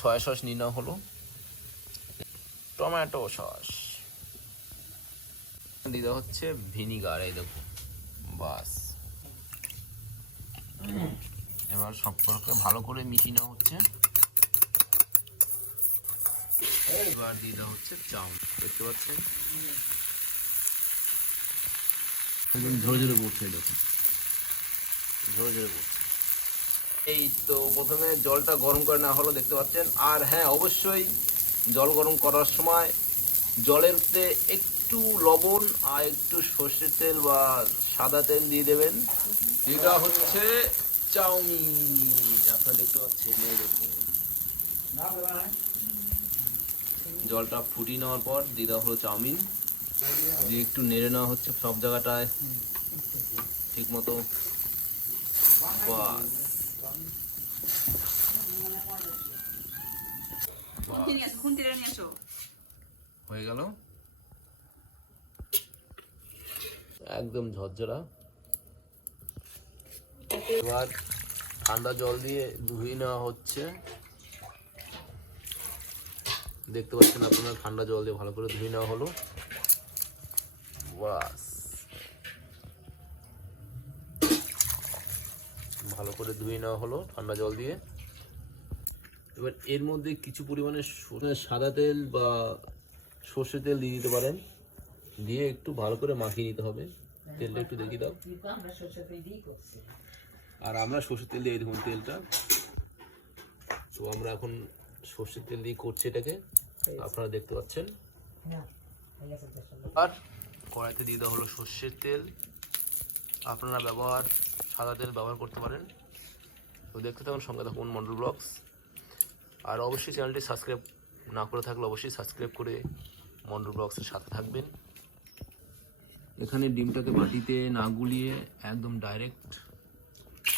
Soya sauce নিয়ে নেওয়া হলো, টমেটো সস দিতে হচ্ছে, ভিনিগার, এই দেখো, বাস। এবার সম্পর্কে ভালো করে মিশিয়ে নেওয়া হচ্ছে। এবার দিয়ে দেওয়া হচ্ছে চাউমিন, দেখতে পাচ্ছেন একদম ঝরে ঝরে পড়ছে, দেখুন ঝরে ঝরে পড়ছে। এই তো প্রথমে জলটা গরম করে নেওয়া হলো, দেখতে পাচ্ছেন। আর হ্যাঁ, অবশ্যই জল গরম করার সময় জলের মধ্যে একটু লবণ আর একটু সর্ষের তেল বা সাদা তেল দিয়ে দেবেন। এটা হচ্ছে চাউমিন, আপনারা দেখতে পাচ্ছেন, এই দেখুন। জলটা ফুটিয়ে নেওয়ার পর দিয়ে দেওয়া হলো চাউমিন, দিয়ে একটু নেড়ে নেওয়া হচ্ছে সব জায়গাটায় ঠিক মতো। বাস, হয়ে গেল, একদম ঝরঝরা। এবার ঠান্ডা জল দিয়ে ধুয়ে নেওয়া হচ্ছে, দেখতে পাচ্ছেন আপনারা, ঠান্ডা জল দিয়ে ভালো করে ধুয়ে নেওয়া হলো। বাস, ভালো করে ধুয়ে নেওয়া হলো ঠান্ডা জল দিয়ে। এবার এর মধ্যে কিছু পরিমাণে সাদা তেল বা সর্ষের তেল দিয়ে দিতে পারেন, দিয়ে একটু ভালো করে মাখিয়ে নিতে হবে। তেলটা একটু দেখিয়ে দাও। আর আমরা সর্ষের তেল দিয়ে, দেখুন তেলটা, তো আমরা এখন সর্ষের তেল দিয়ে করছি এটাকে, আপনারা দেখতে পাচ্ছেন। আর কড়াইতে দিয়ে দেওয়া হলো সর্ষের তেল, আপনারা সাদা তেল ব্যবহার করতে পারেন। তো দেখতে থাকুন, সঙ্গে থাকুন মন্ডল ব্লগস। আর অবশ্যই চ্যানেলটি সাবস্ক্রাইব না করে থাকলে অবশ্যই সাবস্ক্রাইব করে মন্ডল ব্লগসের সাথে থাকবেন। এখানে ডিমটাকে বাটিতে না গুলিয়ে একদম ডাইরেক্ট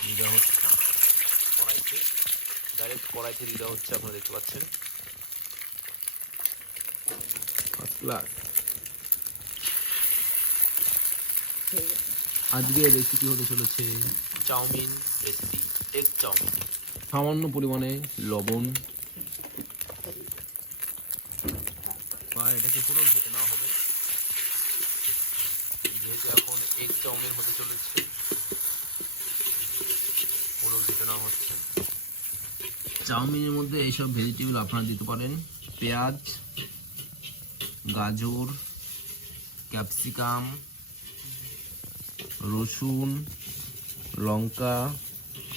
দিয়ে দেওয়া হচ্ছে কড়াইতে, কড়াইতে দিয়ে দেওয়া হচ্ছে, আপনারা দেখতে পাচ্ছেন। আজকে রেসিপি হতে চলেছে চাউমিন রেসিপি, এগ চাউমিন। সামান্য পরিমাণে লবণ, বা এটাকে পুরো ঘেটে নেওয়া হবে, যেহেতু এখন এগ চাউমিন হতে চলেছে, পুরো ঘেটে নেওয়া হচ্ছে। চাউমিনের মধ্যে এইসব ভেজিটেবল আপনারা দিতে পারেন, পেঁয়াজ, গাজর, ক্যাপসিকাম, রসুন, লঙ্কা,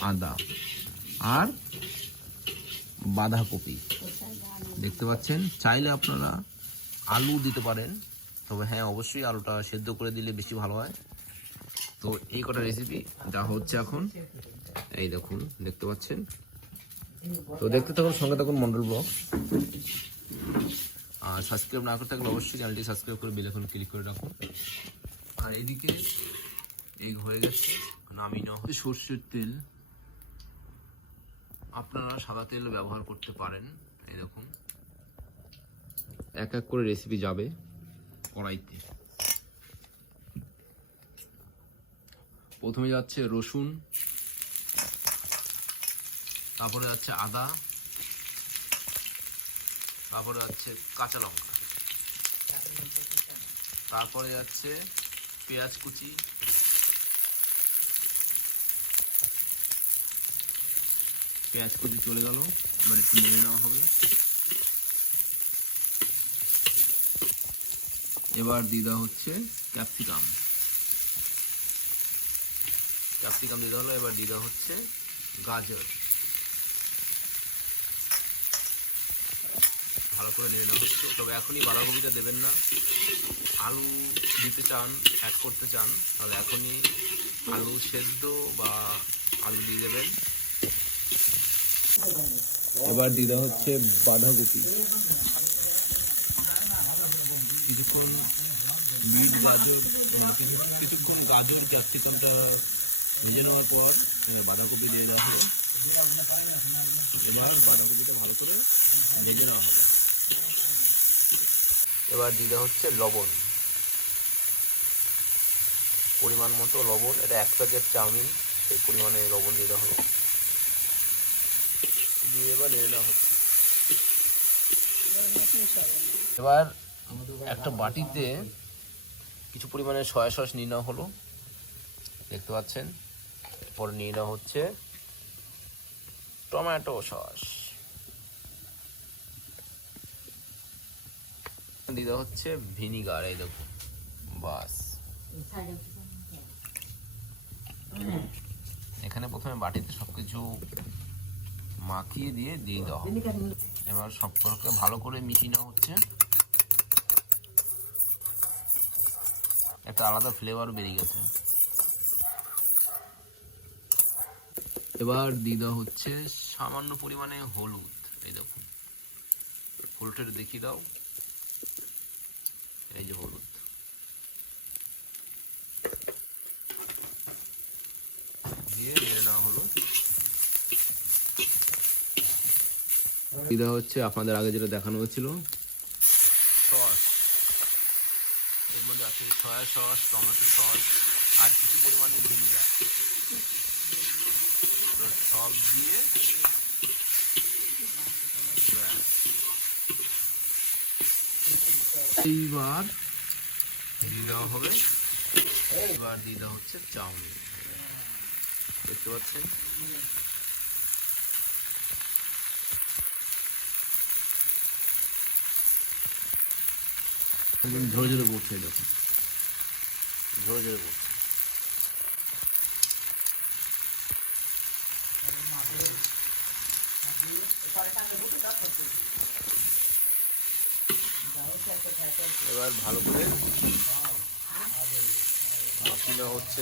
আদা আর বাঁধাকপি, দেখতে পাচ্ছেন। চাইলে আপনারা আলু দিতে পারেন, তবে হ্যাঁ, অবশ্যই আলুটা সেদ্ধ করে দিলে বেশি ভালো হয়। তো এই কটা রেসিপি যা হচ্ছে এখন, এই দেখুন, দেখতে পাচ্ছেন। তো দেখতে থাকুন, সঙ্গে থাকুন মন্ডল ব্লগ। আর সাবস্ক্রাইব না করে থাকলে অবশ্যই চ্যানেলটি সাবস্ক্রাইব করে বেল আইকন ক্লিক করে রাখুন। আর এদিকে এগ হয়ে গেছে, নামিয়ে নেওয়া হচ্ছে। সর্ষের তেল, আপনারা সাদা তেল ব্যবহার করতে পারেন। এই দেখুন, এক এক করে রেসিপি যাবে কড়াইতে। প্রথমে যাচ্ছে রসুন, তারপরে যাচ্ছে আদা, তারপরে যাচ্ছে কাঁচা লঙ্কা, তারপরে যাচ্ছে পেঁয়াজ কুচি, চলে গেল। এবার একটু নেড়ে নেওয়া হবে। এবার দিয়ে দেওয়া হচ্ছে ক্যাপসিকাম, দিয়ে দেওয়া হলো। এবার দিয়ে দেওয়া হচ্ছে গাজর, ভালো করে নেড়ে নেওয়া হচ্ছে। তবে এখনই বাঁধাকপিটা দেবেন না, আলু দিতে চান, অ্যাড করতে চান, তাহলে এখনই আলু সেদ্ধ বা আলু দিয়ে দেবেন। এবার দিয়ে দেওয়া হচ্ছে বাঁধাকপি, কিছুক্ষণ বিট গাজর, কিছুক্ষণ গাজর ক্যাপসিকামটা ভেজে নেওয়ার পর বাঁধাকপি দিয়ে দেওয়া হলো। এবার বাঁধাকপিটা ভালো করে ভেজে নেওয়া হবে। এবার দিয়ে দেওয়া হচ্ছে লবণ, পরিমাণ মতো লবণ। এটা 1 প্যাকেট চাউমিন, সেই পরিমাণে লবণ দিয়ে দেওয়া হলো, দিয়ে এবার নেড়ে নেওয়া হচ্ছে। এবার একটা বাটিতে কিছু পরিমাণে সয়া সস নিয়ে নেওয়া হলো, দেখতে পাচ্ছেন। পরে নিয়ে নেওয়া হচ্ছে টমেটো সস, দিতে হচ্ছে ভিনিগার, এই দেখুন, বাস। এখানে প্রথমে বাটিতে সবকিছু মাখিয়ে দিয়ে দেওয়া হবে। এবার সম্পর্কে ভালো করে মিশিয়ে নেওয়া হচ্ছে, একটা আলাদা ফ্লেভার বেরিয়ে গেছে। এবার দিয়ে দেওয়া হচ্ছে সামান্য পরিমাণে হলুদ, এই দেখুন, হলুদটা দেখিয়ে দাও, এই যে হলুদ। দিয়ে নেড়ে নেওয়া হলো। দেওয়া হচ্ছে আপনাদের আগে যেটা দেখানো হয়েছিল সস, এর মধ্যে আছে সয়া সস, টমেটো সস আর কিছু পরিমাণে ভিনিগার। তো সব দিয়ে এইবার দিয়ে দেওয়া হবে। এবার দিয়ে দেওয়া হচ্ছে চাউমিন, দেখতে পাচ্ছেন। ঝরে ঝরে পড়ছে, দেখুন, ঝরে ঝরে পড়ছে। এবার ভালো করে মাখিয়ে নেওয়া হচ্ছে।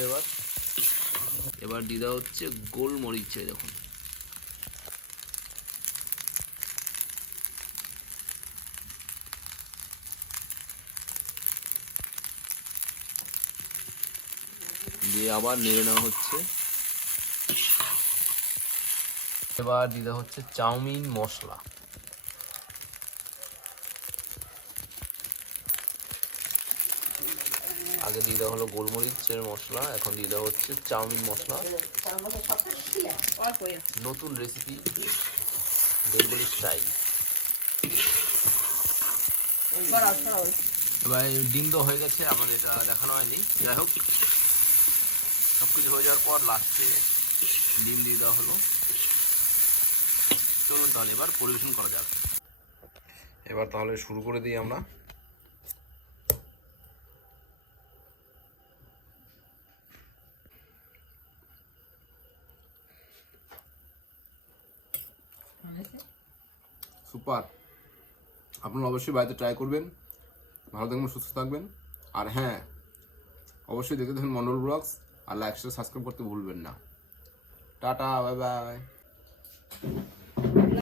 এবার দিয়ে দেওয়া হচ্ছে গোলমরিচ, দেখুন, দিয়ে আবার নেড়ে নেওয়া হচ্ছে। এবার দিয়ে দেওয়া হচ্ছে চাউমিন মশলা, আগে দিয়ে দেওয়া হলো গোলমরিচের মশলা, এখন দিয়ে দেওয়া হচ্ছে চাউমিন মশলা। নতুন রেসিপি, বেঙ্গলি স্টাইল। এবার ডিম তো হয়ে গেছে, আমাদের এটা দেখানো হয়নি। যাই হোক, সবকিছু হয়ে যাওয়ার পর লাস্টে ডিম দিয়ে দেওয়া হলো। চলুন তাহলে এবার পরিবেশন করা যাবে। এবার তাহলে শুরু করে দিই আমরা। সুপার, আপনারা অবশ্যই বাড়িতে ট্রাই করবেন। ভালো থাকবেন, সুস্থ থাকবেন। আর হ্যাঁ, অবশ্যই দেখতে থাকুন মন্ডল ব্লগস, আর লাইক শেয়ার সাবস্ক্রাইব করতে ভুলবেন না। Tata, bye bye.